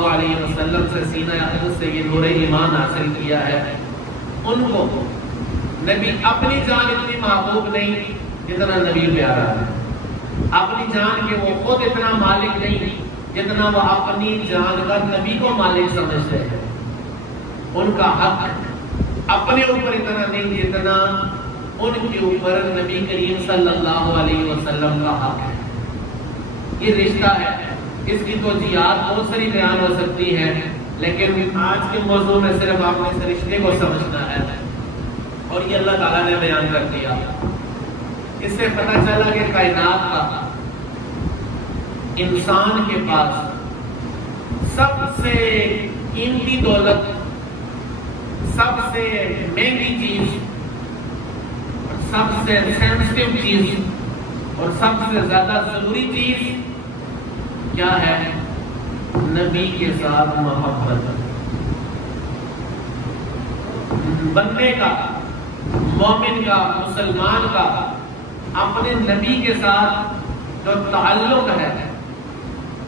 اللہ علیہ وسلم سے سینہ اقدس سے یہ نور ایمان حاصل کیا ہے، ان کو نبی اپنی جان اتنی محبوب نہیں جتنا نبی پیارا ہے، اپنی جان کے وہ خود اتنا مالک نہیں جتنا وہ اپنی جان کا نبی کو مالک سمجھتے ہیں، ان کا حق اپنے اوپر اتنا نہیں جتنا ان کے اوپر نبی کریم صلی اللہ علیہ وسلم کا حق ہے۔ یہ رشتہ ہے، اس کی توجیہات بہت ساری بیان ہو سکتی ہے، لیکن آج کے موضوع میں صرف آپ نے اس رشتے کو سمجھنا ہے، اور یہ اللہ تعالیٰ نے بیان کر دیا۔ اس سے پتہ چلا کہ کائنات کا انسان کے پاس سب سے قیمتی دولت، سب سے مہنگی چیز، سب سے سینسٹیو چیز اور سب سے زیادہ ضروری چیز کیا ہے؟ نبی کے ساتھ محبت۔ بندے کا، مومن کا، مسلمان کا اپنے نبی کے ساتھ جو تعلق ہے،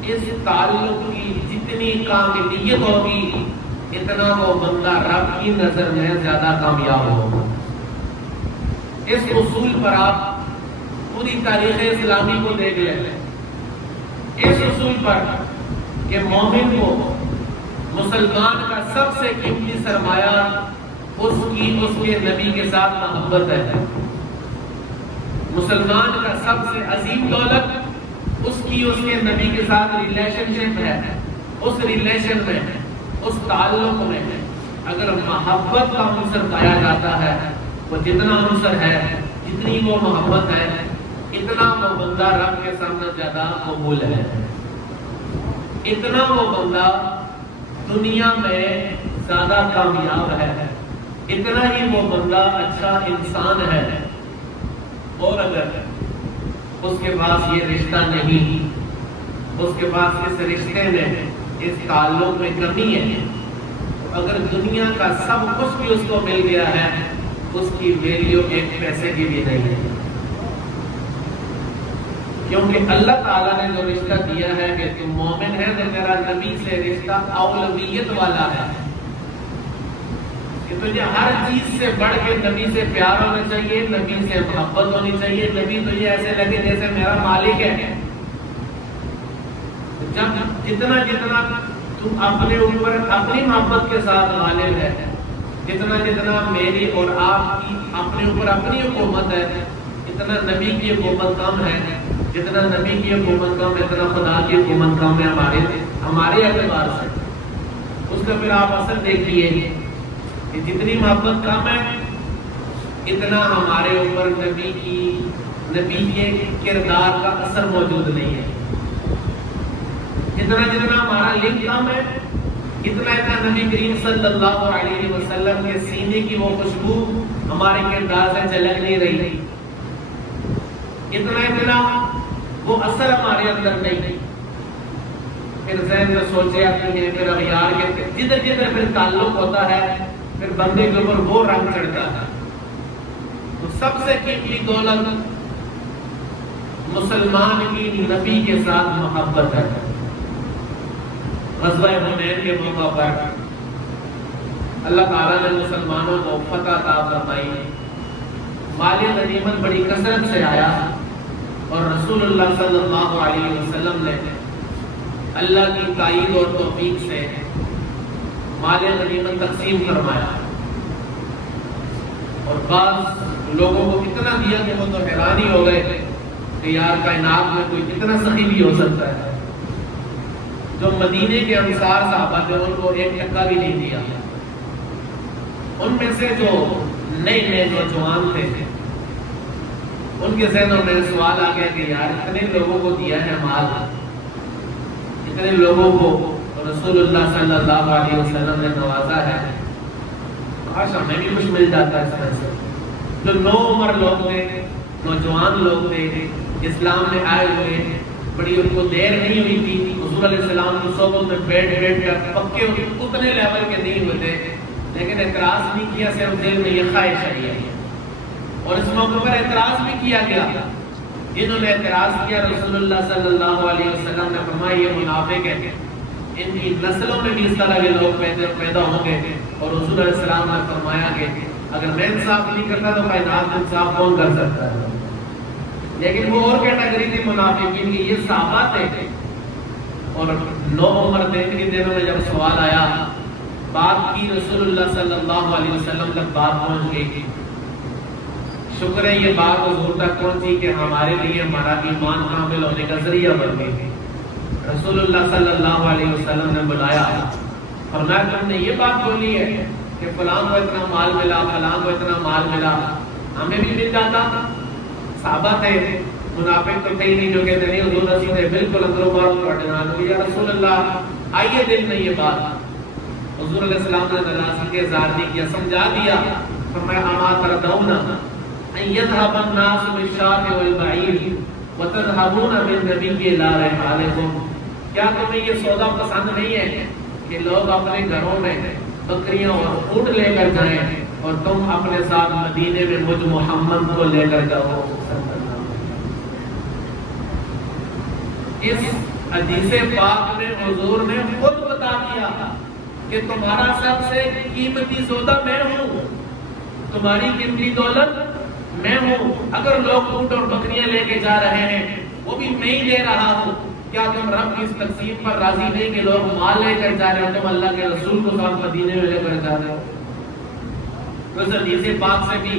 اس تعلق کی جتنی کاملیت ہوگی اتنا وہ بندہ رب کی نظر میں زیادہ کامیاب ہوگا۔ اس اصول پر آپ پوری تاریخ اسلامی کو دیکھ لیں، اس اصول پر کہ مومن کو مسلمان کا سب سے قیمتی سرمایہ اس کے نبی کے ساتھ محبت ہے، مسلمان کا سب سے عظیم دولت اس کے نبی کے ساتھ ریلیشن شپ ہے۔ اس ریلیشن میں، اس تعلق میں اگر محبت کا عنصر پایا جاتا ہے، وہ جتنا عنصر ہے، جتنی وہ محبت ہے، اتنا وہ بندہ رب کے سامنے زیادہ قبول ہے، اتنا وہ بندہ دنیا میں زیادہ کامیاب ہے، اتنا ہی وہ بندہ اچھا انسان ہے۔ اور اگر اس کے پاس یہ رشتہ نہیں، اس کے پاس اس رشتے میں، اس تعلق میں کمی ہے، اگر دنیا کا سب کچھ بھی اس کو مل گیا ہے، اس کی ویلیو ایک پیسے کی بھی نہیں ہے، کیونکہ اللہ تعالیٰ نے جو رشتہ دیا ہے کہ تم مومن ہے تو میرا نبی سے رشتہ اولویت والا ہے، کہ تجھے ہر چیز سے بڑھ کے نبی سے پیار ہونا چاہیے، نبی سے محبت ہونی چاہیے، نبی تجھے ایسے لگے جیسے میرا مالک ہے۔ جب جتنا تم اپنے اوپر اپنی محبت کے ساتھ غالب ہے، جتنا میری اور آپ کی اپنے اوپر اپنی حکومت ہے، اتنا نبی کی حکومت کم ہے، جتنا نبی کی حکومت کم ہے اتنا خدا کی حکومت کم ہے ہمارے اعتبار سے۔ اس کا پھر آپ اثر دیکھیے کہ جتنی محبت کم ہے اتنا ہمارے اوپر نبی کے کردار کا اثر موجود نہیں ہے، جتنا ہمارا لنک کم ہے اتنا نبی کریم صلی اللہ علیہ وسلم کے سینے کی وہ خوشبو ہمارے کردار سے جھلک نہیں رہی، اتنا وہ اثر ہمارے اندر نہیں۔ پھر ذہن میں سوچے آتی ہیں، پھر اغیار کے جدھر پھر تعلق ہوتا ہے پھر بندے کے اوپر وہ رنگ چڑھتا ہے۔ تو سب سے قیمتی دولت مسلمان کی نبی کے ساتھ محبت ہے۔ غزوہ حنین کے موقع پر اللہ تعالیٰ نے مسلمانوں کو فتح عطا فرمائی، مال غنیمت بڑی کثرت سے آیا، اور رسول اللہ صلی اللہ علیہ وسلم نے اللہ کی تائید اور توفیق سے مال غنیمت تقسیم فرمایا، اور بعض لوگوں کو اتنا دیا کہ وہ تو حیران ہی ہو گئے کہ یار کائنات میں کوئی اتنا سخی بھی ہو سکتا ہے۔ جو مدینے کے انصار صحابہ تھے ان کو ایک ٹکا بھی نہیں دیا، ان میں سے جو نئے نوجوان تھے ان کے ذہنوں میں سوال آ گیا کہ یار اتنے لوگوں کو دیا ہے مال، اتنے لوگوں کو رسول اللہ صلی اللہ علیہ وسلم نے نوازا ہے، کاش ہمیں بھی کچھ مل جاتا ہے اس طرح سے۔ جو نو عمر لوگ تھے، نوجوان لوگ تھے، اسلام میں آئے ہوئے، بڑی ان کو دیر نہیں ہوئی تھی، حضور علیہ السلام کی صحبت میں بیٹھ کر پکے اتنے لیول کے نہیں ہوئے تھے، لیکن اعتراض نہیں کیا، صرف دل میں یہ خواہش آئی ہے، اور اس موقع پر اعتراض بھی کیا گیا۔ جنہوں نے اعتراض کیا رسول اللہ صلی اللہ علیہ وسلم نے فرمایا یہ منافق ہے، ان کی نسلوں میں بھی اس طرح کے لوگ پیدا ہوں گے، اور حضور علیہ السلام نے فرمایا کہ اگر میں انصاف نہیں کرتا تو کائنات میں انصاف کون کر سکتا ہے؟ لیکن وہ اور کیٹیگری تھی منافقین کی، یہ صحابہ تھے۔ اور 9 عمر دن کے دنوں میں جب سوال آیا، بات کی رسول اللہ صلی اللہ علیہ وسلم تک بات پہنچ گئی۔ شکر ہے یہ بات حضور تک پہنچی کہ ہمارے لیے ہمارا ایمان کامل ہونے کا ذریعہ بن گئی۔ رسول اللہ صلی اللہ علیہ وسلم نے بلایا اور میں تم نے یہ بات بولی ہے کہ فلاں کو اتنا مال ملا، فلاں کو اتنا مال ملا، ہمیں بھی مل جاتا۔ صحابہ تھے، منافق تو تھے ہی نہیں جو کہتے نہیں حضور رسول ہے بالکل اندروں باروں پڑھنا، یا رسول اللہ آئیے دل میں یہ بات۔ حضور علیہ السلام نے ناراضگی کے اظہار نہیں کیا، سمجھا دیا۔ فرمایا اما تردون ان یذهب الناس بالشاة والبعیر وتذهبون بالنبی لا رحالکم، کیا تمہیں یہ سودا پسند نہیں ہے کہ لوگ اپنے گھروں میں بکریاں اور اونٹ لے کر جائیں اور تم اپنے ساتھ مدینے میں مجھ محمد کو لے کر جاؤ؟ اس حدیث پاک میں حضور نے خود بتا دیا کہ تمہارا سب سے قیمتی سودا میں ہوں، تمہاری قیمتی دولت میں ہوں۔ اگر لوگ اونٹ اور بکریاں لے کے جا رہے ہیں وہ بھی میں ہی دے رہا ہوں، کیا تم رب کی اس تقسیم پر راضی نہیں کہ لوگ مال لے کر جا رہے ہو، تم اللہ کے رسول کو ساتھ مدینے میں لے کر جا رہے ہو؟ اس حدیث پاک سے بھی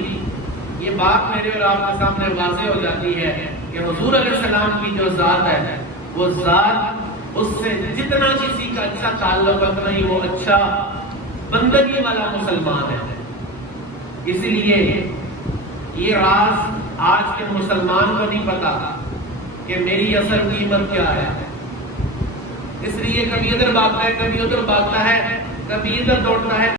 یہ بات میرے اور آپ کے سامنے واضح ہو جاتی ہے کہ حضور علیہ السلام کی جو ذات ہے وہ ذات اس سے جتنا کسی کا اچھا تعلق اتنا ہی وہ اچھا بندگی والا مسلمان ہے۔ اس لیے یہ راز آج کے مسلمان کو نہیں پتا کہ میری اصل قیمت کیا ہے، اس لیے کبھی ادھر بھاگتا ہے، کبھی ادھر بھاگتا ہے، کبھی ادھر دوڑتا ہے۔